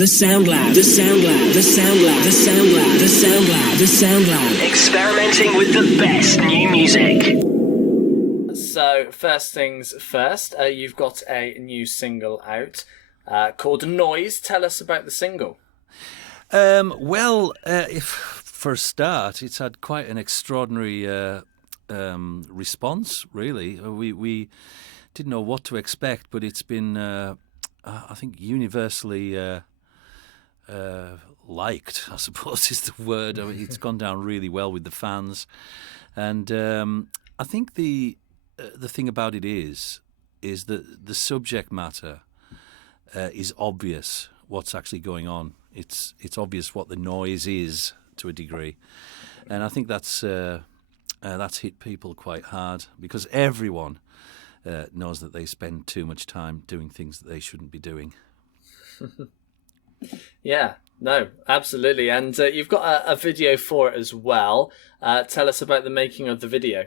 The Sound Lab, the Sound Lab, the Sound Lab, the Sound Lab, the Sound Lab, the Sound Lab. Experimenting with the best new music. So, first things first, you've got a new single out called Noise. Tell us about the single. If for a start, it's had quite an extraordinary response, really. We didn't know what to expect, but it's been, I think, universally liked, I suppose is the word. I mean, it's gone down really well with the fans. And I think the thing about it is that the subject matter is obvious what's actually going on. It's obvious what the noise is to a degree. And I think that's hit people quite hard because everyone knows that they spend too much time doing things that they shouldn't be doing. Yeah, no, absolutely. And you've got a video for it as well. Tell us about the making of the video.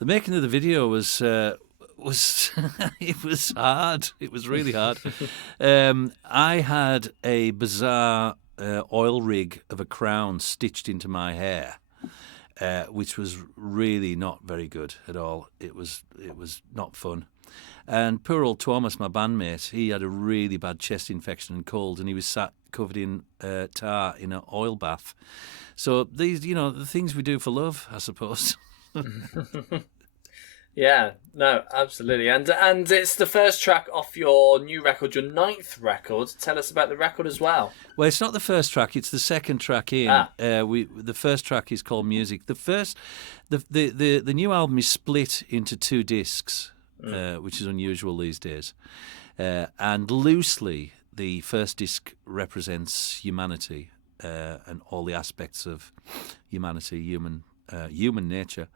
The making of the video was it was hard. It was really hard. I had a bizarre oil rig of a crown stitched into my hair, which was really not very good at all. It was not fun. And poor old Thomas, my bandmate, he had a really bad chest infection and cold, and he was sat covered in tar in an oil bath. So these, the things we do for love, I suppose. Yeah, no, absolutely. And it's the first track off your new record, your 9th record. Tell us about the record as well. Well, it's not the first track, it's the second track in. The first track is called Music. The new album is split into 2 discs, which is unusual these days. And loosely, the first disc represents humanity and all the aspects of humanity, human nature.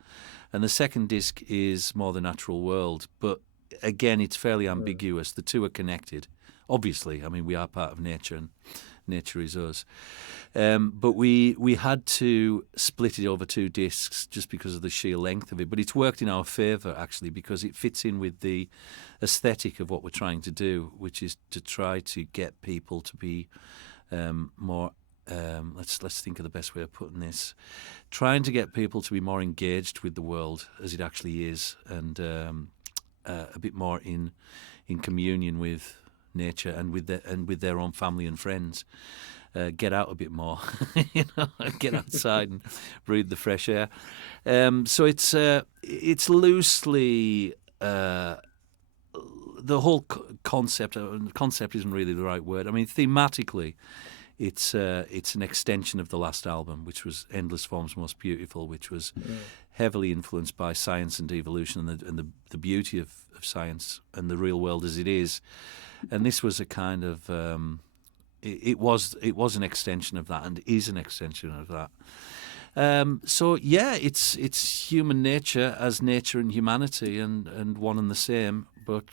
And the second disc is more the natural world. But again, it's fairly ambiguous. The two are connected. Obviously, I mean, we are part of nature and nature is us. But we had to split it over 2 discs just because of the sheer length of it. But it's worked in our favour, actually, because it fits in with the aesthetic of what we're trying to do, which is to try to get people to be more... let's think of the best way of putting this. Trying to get people to be more engaged with the world as it actually is, and a bit more in communion with nature and with their own family and friends. Get out a bit more, get outside and breathe the fresh air. So it's loosely the whole concept. Concept isn't really the right word. I mean, thematically. It's an extension of the last album, which was Endless Forms Most Beautiful, which was heavily influenced by science and evolution and the beauty of science and the real world as it is. And this was a kind of it was an extension of that and is an extension of that. So yeah, it's human nature as nature and humanity and one and the same, but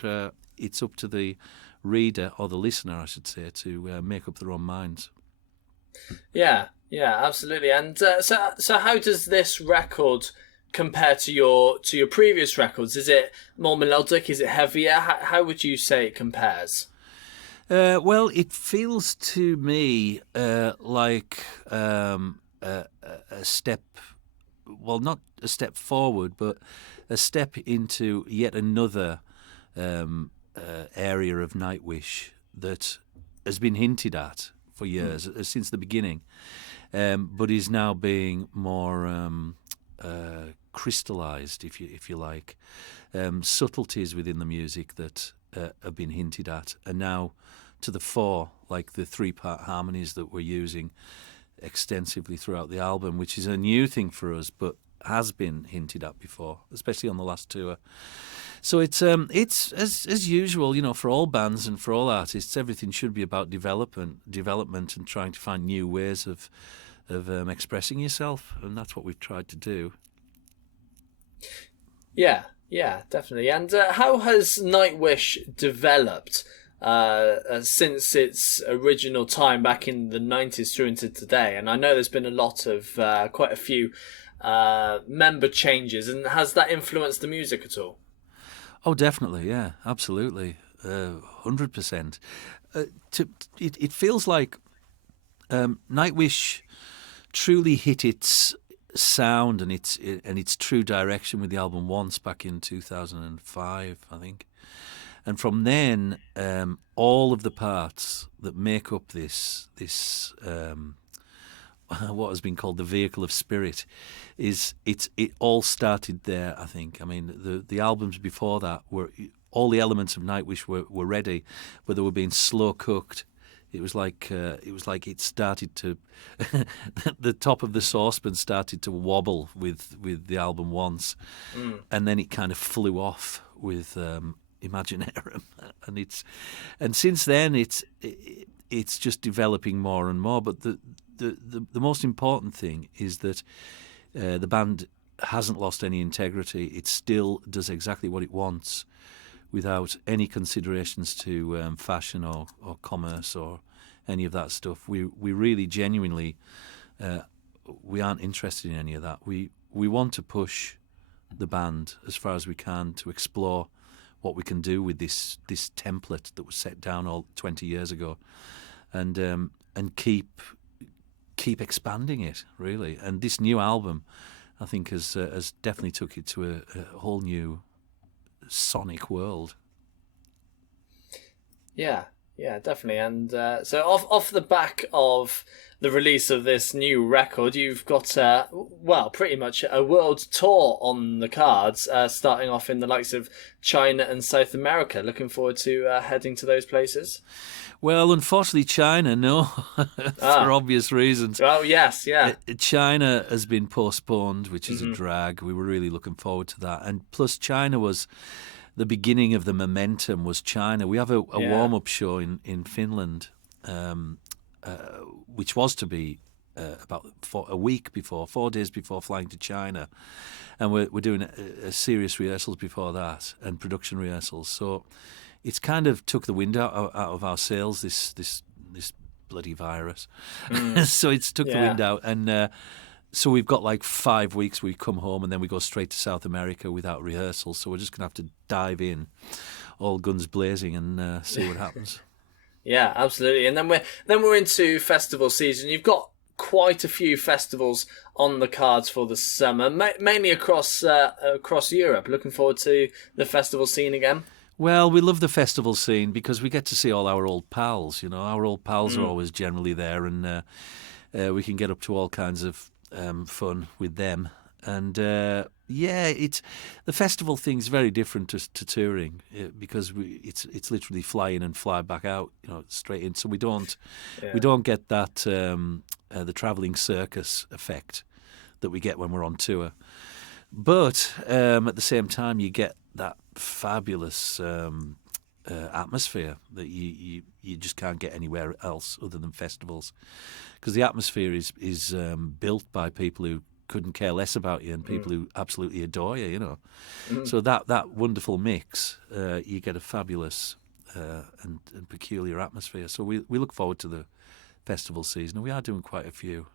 it's up to the reader or the listener, I should say, to make up their own minds. Yeah, absolutely. And so how does this record compare to your previous records? Is it more melodic? Is it heavier? How would you say it compares? Well, it feels to me like a step. Well, not a step forward, but a step into yet another area of Nightwish that has been hinted at for years, since the beginning, but is now being more crystallised, if you like. Subtleties within the music that have been hinted at are now to the fore, like the 3-part harmonies that we're using extensively throughout the album, which is a new thing for us, but has been hinted at before, especially on the last tour. So it's as usual, for all bands and for all artists, everything should be about development and trying to find new ways of expressing yourself, and that's what we've tried to do. Yeah, definitely. And how has Nightwish developed since its original time back in the 90s through into today? And I know there's been a lot of quite a few member changes, and has that influenced the music at all? Oh, definitely, yeah, absolutely, 100%. it feels like Nightwish truly hit its sound and its true direction with the album Once back in 2005, I think. And from then, all of the parts that make up this what has been called the vehicle of spirit, it all started there. I think. I mean, the albums before that were all the elements of Nightwish were ready, but they were being slow cooked. It was like it started to the top of the saucepan started to wobble with the album Once, and then it kind of flew off with Imaginarum, and since then it's just developing more and more. But the most important thing is that the band hasn't lost any integrity. It still does exactly what it wants, without any considerations to fashion or commerce or any of that stuff. We really genuinely we aren't interested in any of that. We want to push the band as far as we can to explore what we can do with this template that was set down all 20 years ago, and keep expanding it, really. And this new album, I think, has definitely took it to a whole new sonic world. Yeah, definitely. And so off the back of the release of this new record, you've got pretty much a world tour on the cards, starting off in the likes of China and South America. Looking forward to heading to those places. Well, unfortunately, China, no, for obvious reasons. Oh, yes, yeah. China has been postponed, which is a drag. We were really looking forward to that. And plus, China was the beginning of the momentum, was China. We have a warm-up show in Finland, which was to be about 4 days before flying to China. And we're doing a serious rehearsals before that and production rehearsals. So it's kind of took the wind out of our sails, this bloody virus. So it's took the wind out, and so we've got like 5 weeks. We come home and then we go straight to South America without rehearsals. So we're just going to have to dive in, all guns blazing, and see what happens. Yeah, absolutely. And then we're into festival season. You've got quite a few festivals on the cards for the summer, mainly across Europe. Looking forward to the festival scene again. Well, we love the festival scene because we get to see all our old pals. You know, our old pals are always generally there, and we can get up to all kinds of fun with them. And it's the festival thing's very different to touring because it's literally fly in and fly back out, straight in. So we don't get that the travelling circus effect that we get when we're on tour. But at the same time, you get that fabulous atmosphere that you just can't get anywhere else other than festivals, because the atmosphere is built by people who couldn't care less about you and people who absolutely adore you. So that wonderful mix, you get a fabulous and peculiar atmosphere. So we look forward to the festival season, and we are doing quite a few.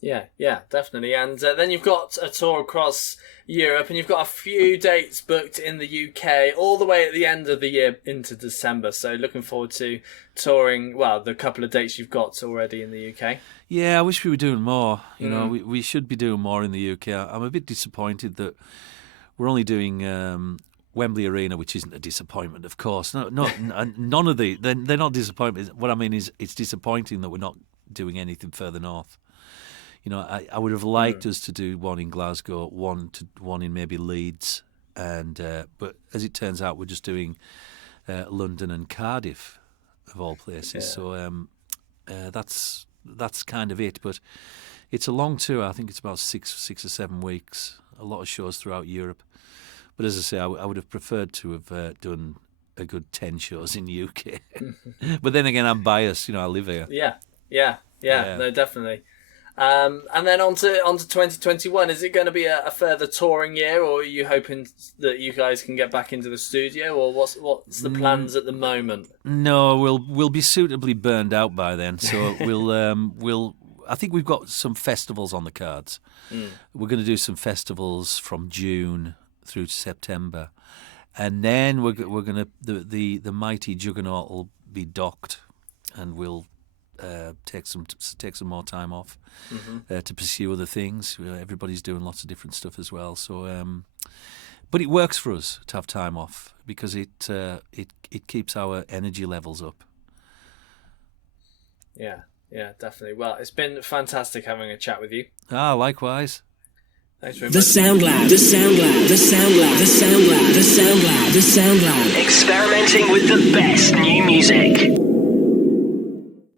Yeah, definitely. And then you've got a tour across Europe, and you've got a few dates booked in the UK all the way at the end of the year into December. So looking forward to touring, the couple of dates you've got already in the UK. Yeah, I wish we were doing more. We should be doing more in the UK. I'm a bit disappointed that we're only doing Wembley Arena, which isn't a disappointment, of course. None of they're not disappointments. What I mean is it's disappointing that we're not doing anything further north. I would have liked us to do one in Glasgow, one in maybe Leeds, but as it turns out, we're just doing London and Cardiff, of all places. Yeah. So that's kind of it. But it's a long tour. I think it's about 6 or 7 weeks. A lot of shows throughout Europe. But as I say, I would have preferred to have done a good 10 shows in the UK. But then again, I'm biased. I live here. Yeah. No, definitely. And then on to 2021. Is it going to be a further touring year, or are you hoping that you guys can get back into the studio, or what's the plans at the moment? No, we'll be suitably burned out by then. So we'll. I think we've got some festivals on the cards. We're going to do some festivals from June through to September, and then we're gonna the mighty juggernaut will be docked, and we'll take some more time off to pursue other things. Everybody's doing lots of different stuff as well. So, but it works for us to have time off because it keeps our energy levels up. Yeah, definitely. Well, it's been fantastic having a chat with you. Likewise. Thanks very The much. Sound Lab, the Sound Lab, the Sound Lab, the Sound Lab, the Sound Lab, the Sound Lab. Experimenting with the best new music.